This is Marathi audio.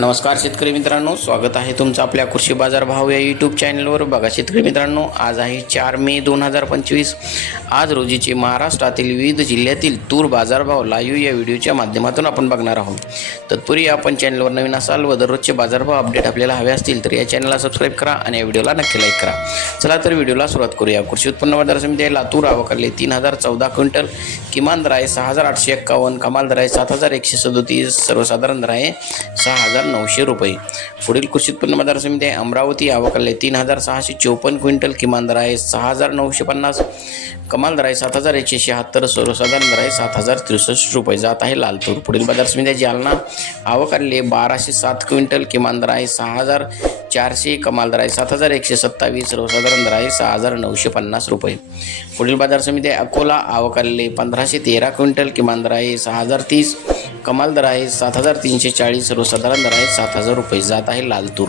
नमस्कार शेतकरी मित्रांनो स्वागत आहे तुमचं आपल्या कृषी बाजार भाव या यूट्यूब चॅनलवर बघा शेतकरी मित्रांनो आज आहे चार मे दोन हजार पंचवीस. आज रोजीचे महाराष्ट्रातील विविध जिल्ह्यातील तूर बाजारभाव लाईव्ह या व्हिडिओच्या माध्यमातून आपण बघणार आहोत. तत्पूर्वी आपण चॅनलवर नवीन असाल व दररोजचे बाजारभाव अपडेट आपल्याला हवे असतील तर या चॅनलला सबस्क्राईब करा आणि या व्हिडिओला नक्की लाईक करा. चला तर व्हिडिओला सुरुवात करूया. कृषी उत्पन्न बाजार समिती आहे लातूर आवकारले तीन हजार चौदा क्विंटल किमान दर आहे सहा हजार आठशे एक्कावन्न कमाल दर आहे सात हजार एकशे सदोतीस सर्वसाधारण दर आहे सहा हजार नऊशे रुपये. पुढील कृषी उत्पन्न बाजार समिती आहे. अमरावती आवकारले तीन हजार सहाशे चोपन्न क्विंटल किमान दर आहे. सहा हजार नऊशे पन्नास. कमाल दर आहे. सात हजार एकशे शहात्तर. सर्वसाधारण दर आहे. सात हजार त्रेसष्ट रुपये. जात आहे लालतूर. पुढील बाजार समिती आहे जालना. आवकारले बाराशे सात क्विंटल किमान दर आहे. सहा हजार चारशे कमाल दर आहे. सात हजार एकशे सत्तावीस. सर्वसाधारण दर आहे. सहा हजार नऊशे पन्नास रुपये. पुढील बाजार समिती आहे अकोला. आवकारले पंधराशे तेरा क्विंटल किमान दर आहे. सहा हजार तीस. कमाल दर आहे सात हजार तीनशे चाळीस सर्वसाधारण दर आहे सात हजार रुपये. जात आहे लालतूर.